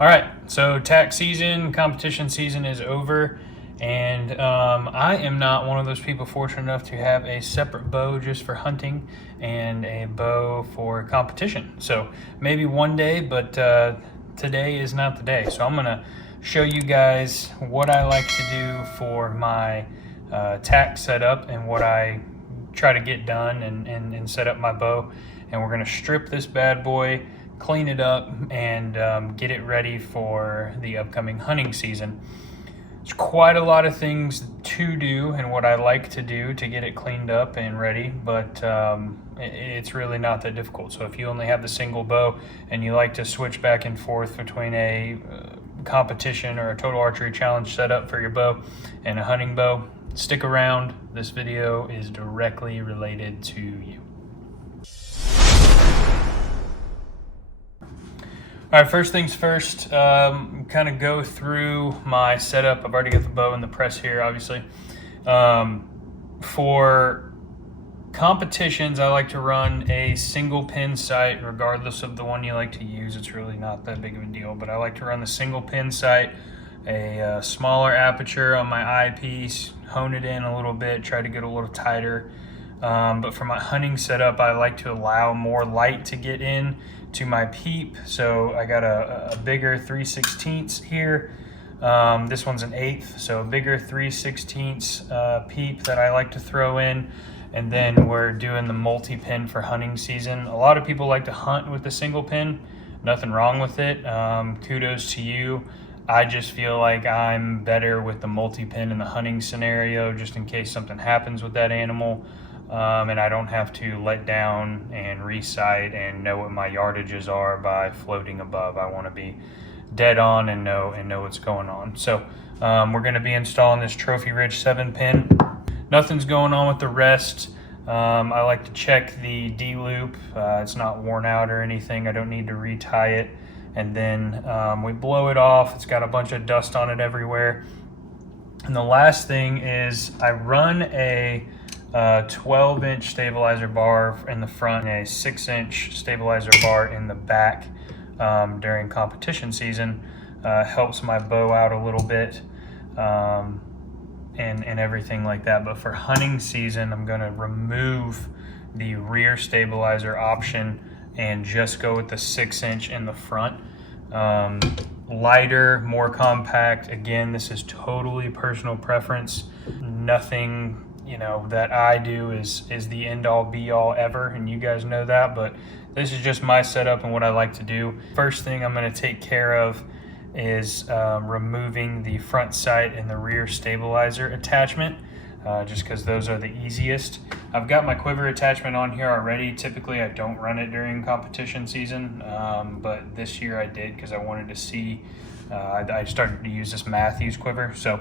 All right, so tack season, competition season is over, and I am not one of those people fortunate enough to have a separate bow just for hunting and a bow for competition. So maybe one day, but today is not the day. So I'm gonna show you guys what I like to do for my tack setup and what I try to get done and set up my bow. And we're gonna strip this bad boy, clean it up, and get it ready for the upcoming hunting season. There's quite a lot of things to do and what I like to do to get it cleaned up and ready, but it's really not that difficult. So if you only have the single bow and you like to switch back and forth between a competition or a total archery challenge setup for your bow and a hunting bow, stick around. This video is directly related to you. All right, first things first, kind of go through my setup. I've already got the bow and the press here, obviously. For competitions, I like to run a single pin sight, regardless of the one you like to use. It's really not that big of a deal, but I like to run the single pin sight, a smaller aperture on my eyepiece, hone it in a little bit, try to get a little tighter. But for my hunting setup, I like to allow more light to get in to my Peep. So I got a bigger 3/16 here. This one's an 1/8, so a bigger 3/16 Peep that I like to throw in. And then we're doing the multi-pin for hunting season. A lot of people like to hunt with the single pin. Nothing wrong with it. Kudos to you. I just feel like I'm better with the multi-pin in the hunting scenario, just in case something happens with that animal. And I don't have to let down and resight and know what my yardages are by floating above. I want to be dead on and know what's going on. So we're going to be installing this Trophy Ridge 7-pin. Nothing's going on with the rest. I like to check the D-loop. It's not worn out or anything. I don't need to retie it. And then we blow it off. It's got a bunch of dust on it everywhere. And the last thing is I run a 12-inch stabilizer bar in the front and a 6-inch stabilizer bar in the back during competition season. Helps my bow out a little bit and everything like that. But for hunting season, I'm going to remove the rear stabilizer option and just go with the 6-inch in the front. Lighter, more compact. Again, this is totally personal preference. Nothing that I do is the end all be all ever, and you guys know that, but this is just my setup and what I like to do. First thing I'm going to take care of is removing the front sight and the rear stabilizer attachment, just because those are the easiest. I've got my quiver attachment on here already. Typically I don't run it during competition season, but this year I did because I wanted to see. I started to use this Matthews quiver, so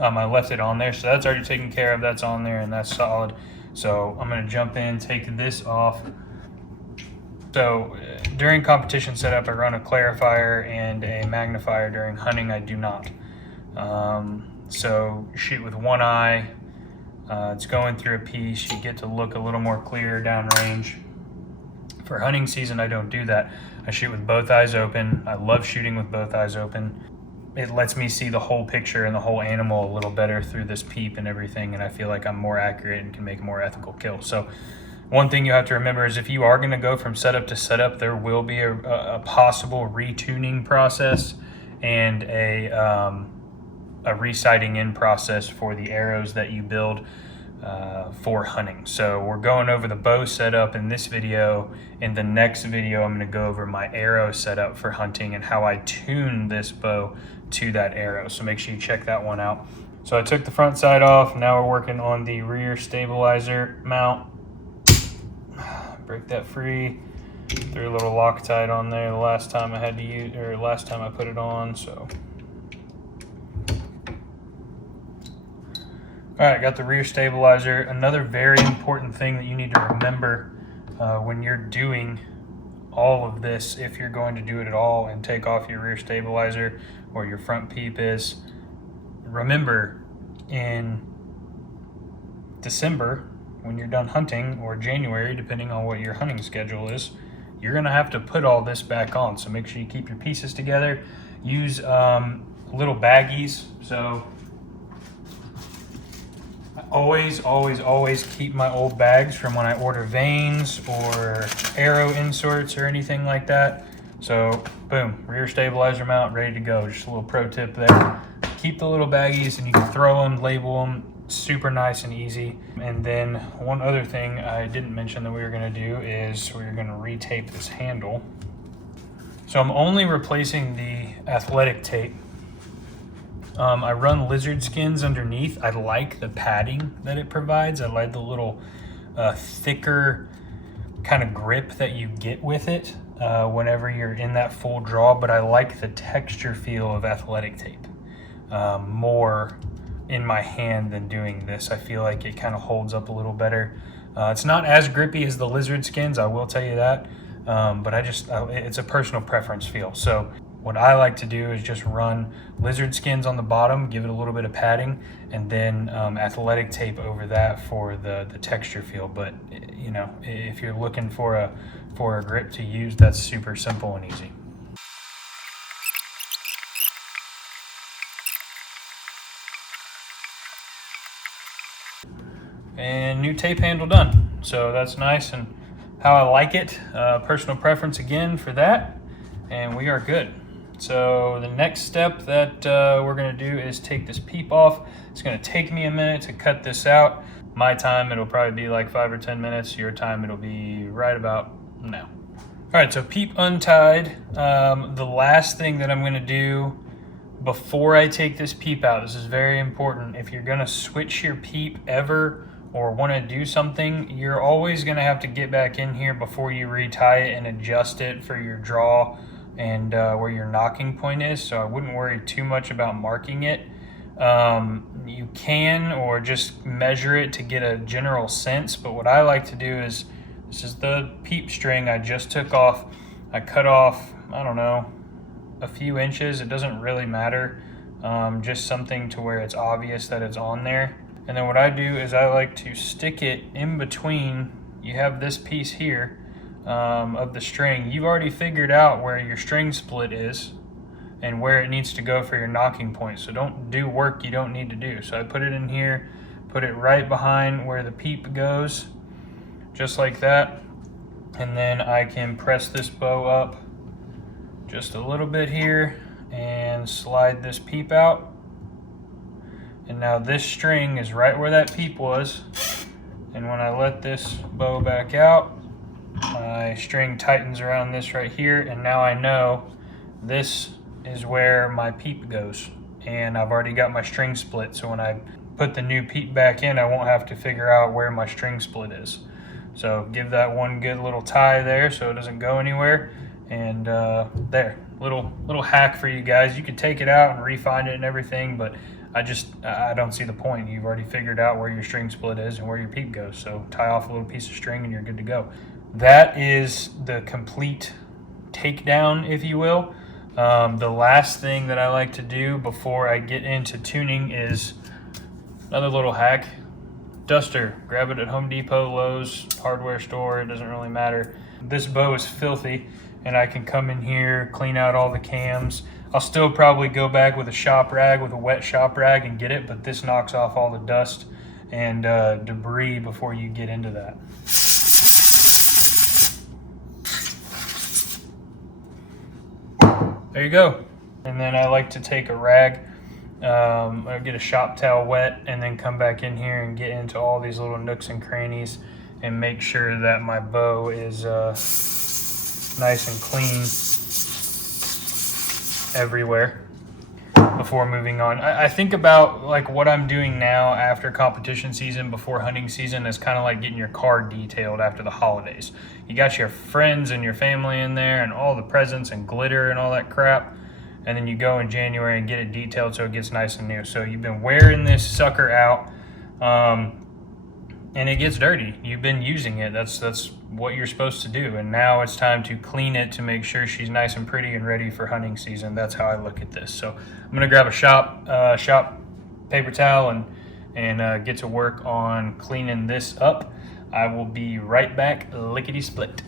I left it on there, so that's already taken care of. That's on there and that's solid. So I'm going to jump in, take this off. So during competition setup, I run a clarifier and a magnifier. During hunting, I do not. So shoot with one eye. It's going through a piece. You get to look a little more clear downrange. For hunting season, I don't do that. I shoot with both eyes open. I love shooting with both eyes open. It lets me see the whole picture and the whole animal a little better through this Peep and everything, and I feel like I'm more accurate and can make a more ethical kill. So one thing you have to remember is if you are going to go from setup to setup, there will be a possible retuning process and a resighting in process for the arrows that you build for hunting. So we're going over the bow setup in this video. In the next video, I'm going to go over my arrow setup for hunting and how I tune this bow to that arrow. So make sure you check that one out. So I took the front side off. Now we're working on the rear stabilizer mount. Break that free. Threw a little Loctite on there the last time I had to use, or last time I put it on. So all right, got the rear stabilizer. Another very important thing that you need to remember when you're doing all of this, if you're going to do it at all and take off your rear stabilizer or your front Peep, is remember in December when you're done hunting, or January, depending on what your hunting schedule is, you're gonna have to put all this back on. So make sure you keep your pieces together. Use little baggies. So I always keep my old bags from when I order vanes or arrow inserts or anything like that. So boom, rear stabilizer mount ready to go. Just a little pro tip there. Keep the little baggies and you can throw them, label them, super nice and easy. And then one other thing I didn't mention that we were gonna do is we're gonna retape this handle. So I'm only replacing the athletic tape. I run lizard skins underneath. I like the padding that it provides. I like the little thicker kind of grip that you get with it whenever you're in that full draw, but I like the texture feel of athletic tape more in my hand than doing this. I feel like it kind of holds up a little better. It's not as grippy as the lizard skins, I will tell you that, but it's a personal preference feel. So what I like to do is just run lizard skins on the bottom, give it a little bit of padding, and then athletic tape over that for the texture feel. But you know, if you're looking for a grip to use, that's super simple and easy. And new tape handle done. So that's nice and how I like it. Personal preference again for that, and we are good. So the next step that we're gonna do is take this Peep off. It's gonna take me a minute to cut this out. My time, it'll probably be like 5 or 10 minutes. Your time, it'll be right about now. All right, so Peep untied. The last thing that I'm gonna do before I take this Peep out, this is very important. If you're gonna switch your Peep ever or wanna do something, you're always gonna have to get back in here before you retie it and adjust it for your draw and where your knocking point is. So I wouldn't worry too much about marking it. You can, or just measure it to get a general sense. But what I like to do is, this is the Peep string I just took off. I cut off, I don't know, a few inches. It doesn't really matter. Just something to where it's obvious that it's on there. And then what I do is I like to stick it in between. You have this piece here of the string. You've already figured out where your string split is and where it needs to go for your knocking point. So don't do work you don't need to do. So I put it in here, put it right behind where the Peep goes, just like that. And then I can press this bow up just a little bit here and slide this Peep out. And now this string is right where that Peep was. And when I let this bow back out, my string tightens around this right here, and now I know this is where my Peep goes. And I've already got my string split, so when I put the new Peep back in, I won't have to figure out where my string split is. So give that one good little tie there so it doesn't go anywhere. And there, little hack for you guys. You could take it out and refine it and everything, but I don't see the point. You've already figured out where your string split is and where your Peep goes. So tie off a little piece of string and you're good to go. That is the complete takedown, if you will. The last thing that I like to do before I get into tuning is another little hack. Duster. Grab it at Home Depot, Lowe's, hardware store, it doesn't really matter. This bow is filthy and I can come in here, clean out all the cams. I'll still probably go back with a shop rag, with a wet shop rag and get it, but this knocks off all the dust and debris before you get into that. There you go. And then I like to take a rag, I'll get a shop towel wet, and then come back in here and get into all these little nooks and crannies and make sure that my bow is nice and clean everywhere before moving on. I think about like what I'm doing now after competition season, before hunting season, is kind of like getting your car detailed after the holidays. You got your friends and your family in there and all the presents and glitter and all that crap, and then you go in January and get it detailed so it gets nice and new. So you've been wearing this sucker out and it gets dirty. You've been using it. That's what you're supposed to do. And now it's time to clean it to make sure she's nice and pretty and ready for hunting season. That's how I look at this. So I'm gonna grab a shop paper towel and get to work on cleaning this up. I will be right back, lickety split.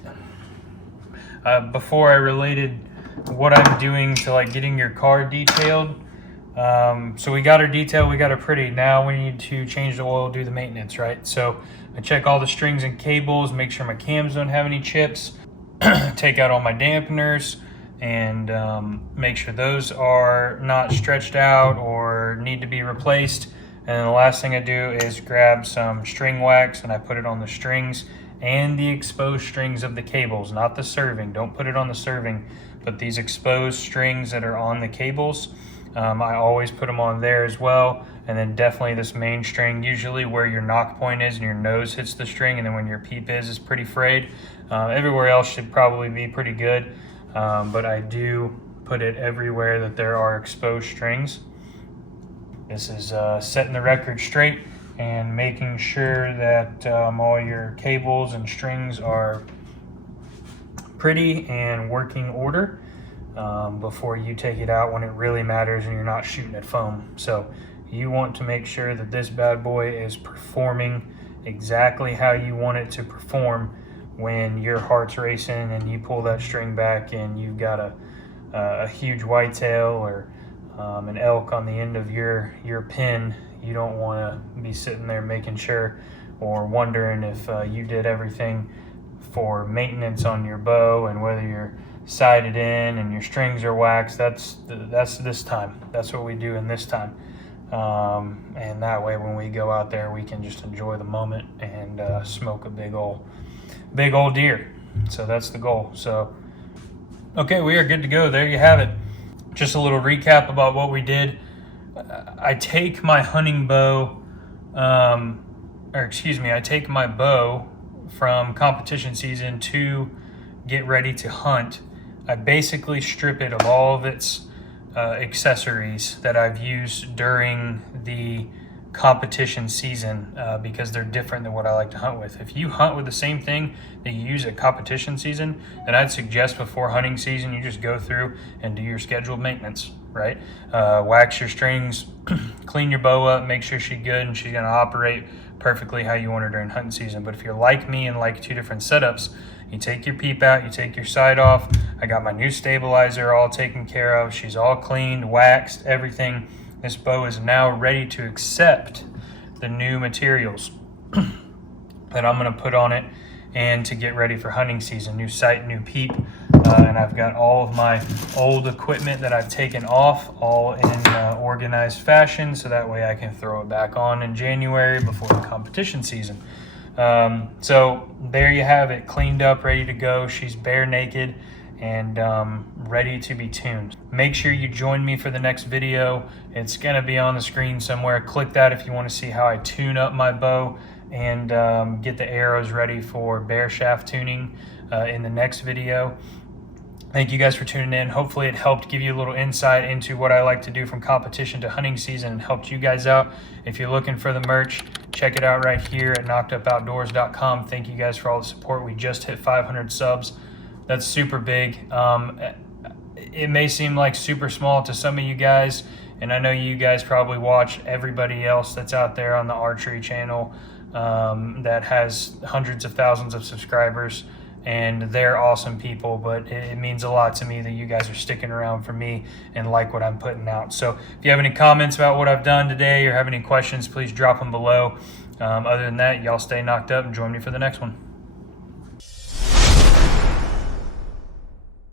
Before I related what I'm doing to like getting your car detailed. So we got her detailed, we got her pretty. Now we need to change the oil, do the maintenance, right? So I check all the strings and cables, make sure my cams don't have any chips, take out all my dampeners, and make sure those are not stretched out or need to be replaced. And then the last thing I do is grab some string wax and I put it on the strings and the exposed strings of the cables, not the serving. Don't put it on the serving, but these exposed strings that are on the cables. I always put them on there as well. And then definitely this main string, usually where your knock point is and your nose hits the string, and then when your peep is pretty frayed. Everywhere else should probably be pretty good, but I do put it everywhere that there are exposed strings. This is setting the record straight and making sure that all your cables and strings are pretty and working order before you take it out when it really matters and you're not shooting at foam. So you want to make sure that this bad boy is performing exactly how you want it to perform when your heart's racing and you pull that string back and you've got a huge whitetail or an elk on the end of your pin. You don't want to be sitting there making sure or wondering if you did everything for maintenance on your bow and whether you're sighted in and your strings are waxed. That's this time. That's what we do in this time. And that way when we go out there we can just enjoy the moment and smoke a big old deer. So that's the goal. So okay, we are good to go. There you have it. Just a little recap about what we did. I take my hunting bow, I take my bow from competition season to get ready to hunt. I basically strip it of all of its accessories that I've used during the competition season because they're different than what I like to hunt with. If you hunt with the same thing that you use at competition season, then I'd suggest before hunting season you just go through and do your scheduled maintenance, right? Wax your strings, clean your bow up, make sure she's good and she's going to operate perfectly how you want her during hunting season. But if you're like me and like two different setups, you take your peep out, you take your sight off. I got my new stabilizer all taken care of. She's all cleaned, waxed, everything. This bow is now ready to accept the new materials that I'm going to put on it and to get ready for hunting season. New sight, new peep, and I've got all of my old equipment that I've taken off all in organized fashion so that way I can throw it back on in January before the competition season. So there you have it, cleaned up, ready to go. She's bare naked and ready to be tuned. Make sure you join me for the next video. It's gonna be on the screen somewhere. Click that if you want to see how I tune up my bow and get the arrows ready for bare shaft tuning in the next video. Thank you guys for tuning in. Hopefully it helped give you a little insight into what I like to do from competition to hunting season and helped you guys out. If you're looking for the merch, check it out right here at nockedup.outdoors.com. Thank you guys for all the support. We just hit 500 subs. That's super big. It may seem like super small to some of you guys, and I know you guys probably watch everybody else that's out there on the archery channel that has hundreds of thousands of subscribers, and they're awesome people, but it means a lot to me that you guys are sticking around for me and like what I'm putting out. So if you have any comments about what I've done today or have any questions, please drop them below. Other than that, y'all stay knocked up and join me for the next one.